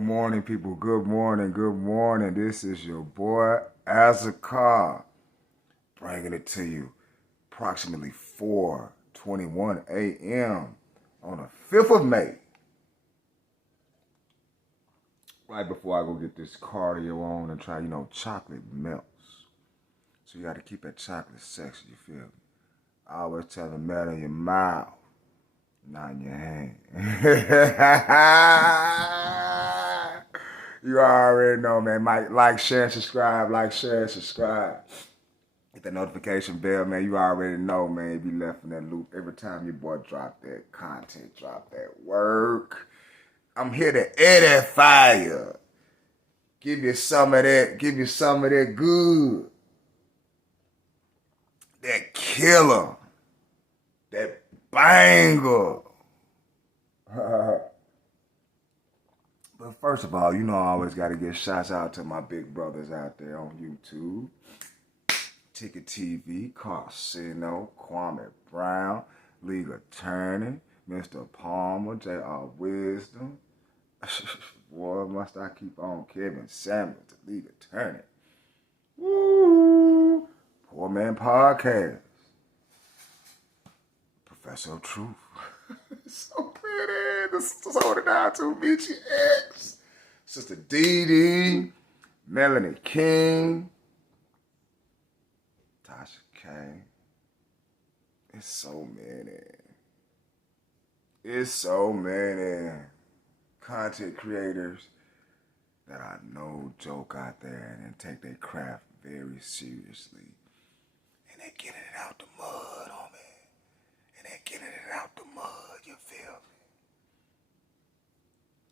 Good morning, people. Good morning. Good morning. This is your boy, Azakar, bringing it to you approximately 4:21 a.m. on the 5th of May. Right before I go get this cardio on and try, chocolate melts. So you got to keep that chocolate sexy, you feel me? I always tell them melt in your mouth, not in your hand. You already know, man. Like, share, and subscribe. Like, share, and subscribe. Hit that notification bell, man. You already know, man. Be left in that loop every time your boy drop that content, drop that work. I'm here to edify you. Give you some of that. Give you some of that good. That killer. That banger. But first of all, I always got to give shouts out to my big brothers out there on YouTube. Ticket TV, Carsino, Kwame Brown, League Attorney, Mr. Palmer, J.R. Wisdom. Boy, must I keep on. Kevin Samuels, the League Attorney. Woo! Poor Man Podcast. Professor of Truth. So pretty. The sisters holding down to Michi X. Sister Dee Dee. Melanie King. Tasha K. It's so many. It's so many content creators that I know joke out there and take their craft very seriously. And they're getting it out the mud, homie. And they're getting it out the mud, you feel me?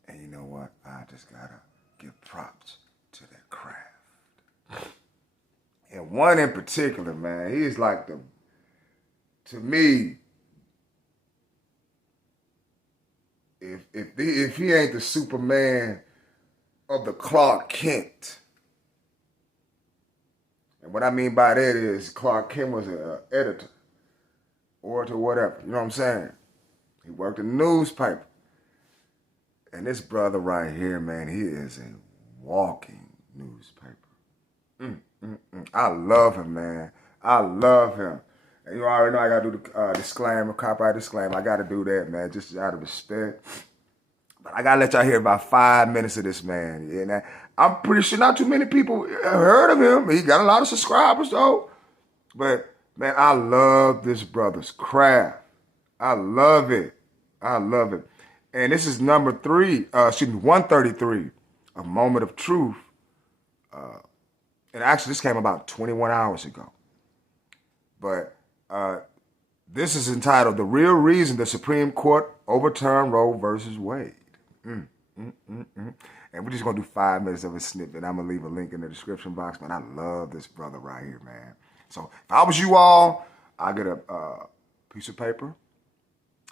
And you know what? I just gotta give props to their craft. And one in particular, man, he's like to me, if he ain't the Superman of the Clark Kent. And what I mean by that is Clark Kent was an editor, orator, whatever. You know what I'm saying? He worked in the newspaper. And this brother right here, man, he is a walking newspaper. I love him, man. I love him. And you already know I got to do the disclaimer, copyright disclaimer. I got to do that, man, just out of respect. But I got to let y'all hear about 5 minutes of this man. And I'm pretty sure not too many people have heard of him. He got a lot of subscribers, though. But, man, I love this brother's craft. I love it. I love it. And this is number 133 of Moment of Truth. And actually, this came about 21 hours ago. But this is entitled The Real Reason the Supreme Court Overturned Roe versus Wade. And we're just going to do 5 minutes of a snippet. I'm going to leave a link in the description box. Man, I love this brother right here, man. So if I was you all, I'd get a piece of paper,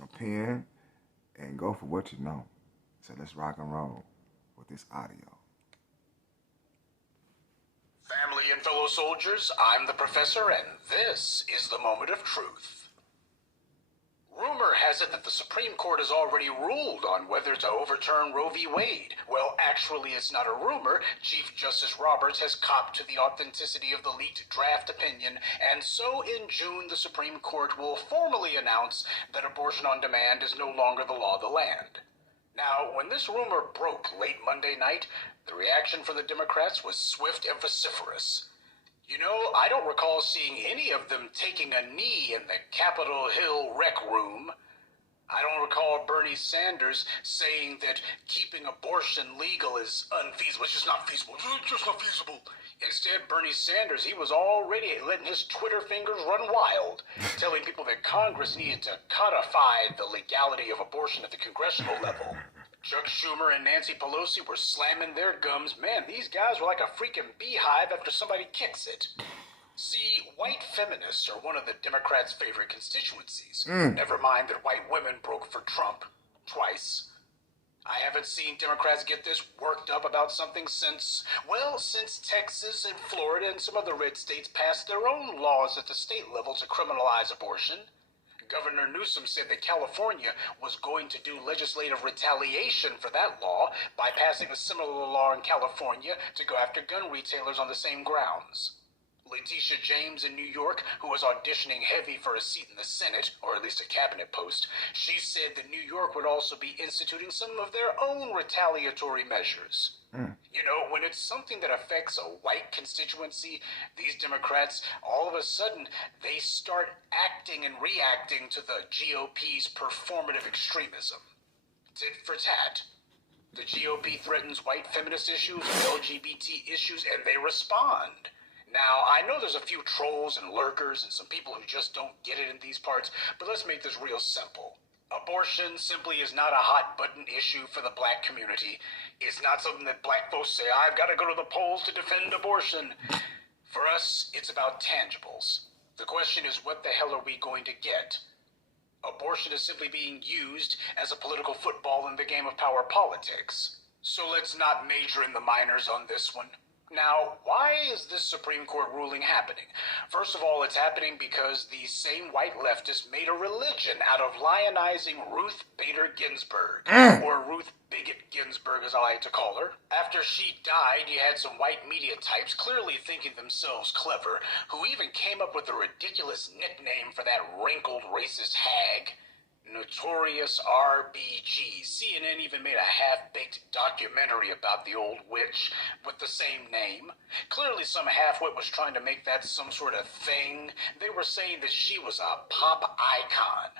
a pen, and go for what you know. So let's rock and roll with this audio. Family and fellow soldiers, I'm the Professor, and this is the Moment of Truth. Rumor has it that the Supreme Court has already ruled on whether to overturn Roe v. Wade. Well, actually, it's not a rumor. Chief Justice Roberts has copped to the authenticity of the leaked draft opinion, and so in June, the Supreme Court will formally announce that abortion on demand is no longer the law of the land. Now, when this rumor broke late Monday night, the reaction from the Democrats was swift and vociferous. I don't recall seeing any of them taking a knee in the Capitol Hill rec room. I don't recall Bernie Sanders saying that keeping abortion legal is unfeasible. It's just not feasible. It's just not feasible. Instead, Bernie Sanders, he was already letting his Twitter fingers run wild, telling people that Congress needed to codify the legality of abortion at the congressional level. Chuck Schumer and Nancy Pelosi were slamming their gums. Man, these guys were like a freaking beehive after somebody kicks it. See, white feminists are one of the Democrats' favorite constituencies. Never mind that white women broke for Trump twice. I haven't seen Democrats get this worked up about something since Texas and Florida and some other red states passed their own laws at the state level to criminalize abortion. Governor Newsom said that California was going to do legislative retaliation for that law by passing a similar law in California to go after gun retailers on the same grounds. Letitia James in New York, who was auditioning heavy for a seat in the Senate, or at least a cabinet post, she said that New York would also be instituting some of their own retaliatory measures. You know, when it's something that affects a white constituency, these Democrats, all of a sudden, they start acting and reacting to the GOP's performative extremism. Tit for tat. The GOP threatens white feminist issues, LGBT issues, and they respond. Now, I know there's a few trolls and lurkers and some people who just don't get it in these parts, but let's make this real simple. Abortion simply is not a hot-button issue for the black community. It's not something that black folks say, I've got to go to the polls to defend abortion. For us, it's about tangibles. The question is, what the hell are we going to get? Abortion is simply being used as a political football in the game of power politics. So let's not major in the minors on this one. Now, why is this Supreme Court ruling happening? First of all, it's happening because these same white leftists made a religion out of lionizing Ruth Bader Ginsburg, or Ruth Bigot Ginsburg as I like to call her. After she died, you had some white media types clearly thinking themselves clever, who even came up with a ridiculous nickname for that wrinkled racist hag. Notorious RBG. CNN even made a half-baked documentary about the old witch with the same name. Clearly some half-wit was trying to make that some sort of thing. They were saying that she was a pop icon.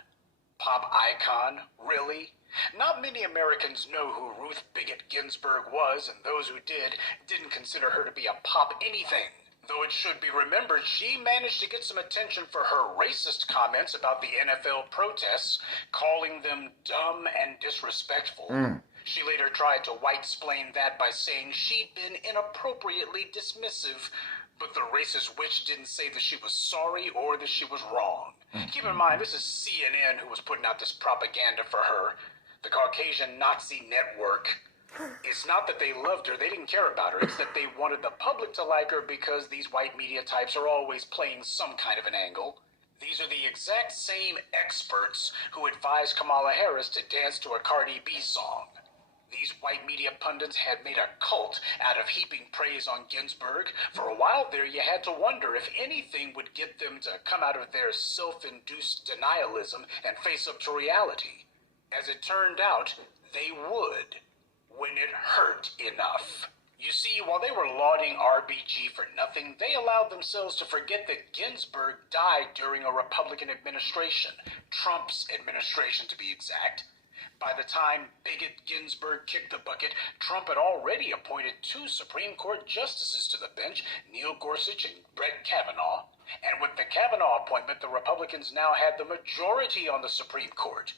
Pop icon? Really? Not many Americans know who Ruth Bigot Ginsburg was, and those who did didn't consider her to be a pop anything. Though it should be remembered, she managed to get some attention for her racist comments about the NFL protests, calling them dumb and disrespectful. She later tried to white-splain that by saying she'd been inappropriately dismissive, but the racist witch didn't say that she was sorry or that she was wrong. Keep in mind, this is CNN who was putting out this propaganda for her, the Caucasian Nazi network. It's not that they loved her, they didn't care about her, it's that they wanted the public to like her because these white media types are always playing some kind of an angle. These are the exact same experts who advised Kamala Harris to dance to a Cardi B song. These white media pundits had made a cult out of heaping praise on Ginsburg. For a while there, you had to wonder if anything would get them to come out of their self-induced denialism and face up to reality. As it turned out, they would. When it hurt enough. You see, while they were lauding RBG for nothing, they allowed themselves to forget that Ginsburg died during a Republican administration, Trump's administration to be exact. By the time Bigot Ginsburg kicked the bucket, Trump had already appointed 2 Supreme Court justices to the bench, Neil Gorsuch and Brett Kavanaugh. And with the Kavanaugh appointment, the Republicans now had the majority on the Supreme Court.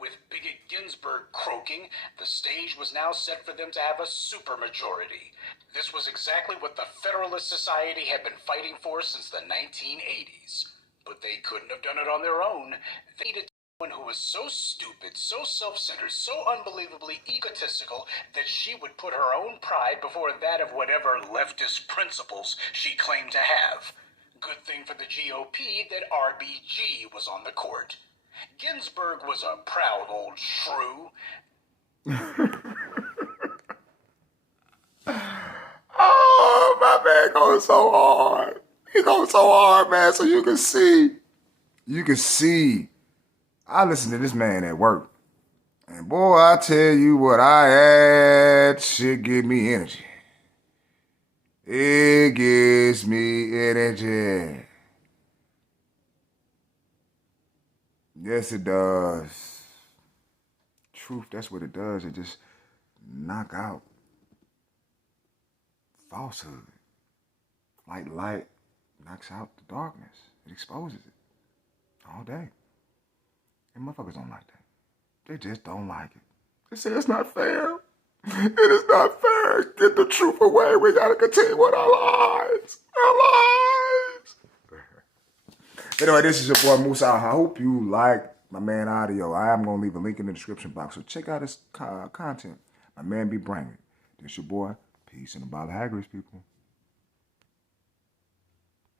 With Bigot Ginsburg croaking, the stage was now set for them to have a supermajority. This was exactly what the Federalist Society had been fighting for since the 1980s. But they couldn't have done it on their own. They needed someone who was so stupid, so self-centered, so unbelievably egotistical that she would put her own pride before that of whatever leftist principles she claimed to have. Good thing for the GOP that RBG was on the court. Ginsburg was a proud old shrew. Oh, my man goes so hard. He goes so hard, man, so you can see. You can see. I listen to this man at work. And boy, I tell you what, I add shit give me energy. It gives me energy. Yes, it does. Truth, that's what it does. It just knock out falsehood. Like light knocks out the darkness. It exposes it all day. And motherfuckers don't like that. They just don't like it. They say it's not fair. It is not fair. Get the truth away. We got to continue with our lives. Our lives. Anyway, this is your boy Musa. I hope you like my man audio. I am going to leave a link in the description box. So check out his content. My man be bringing. This your boy. Peace and about the Hagger's, people.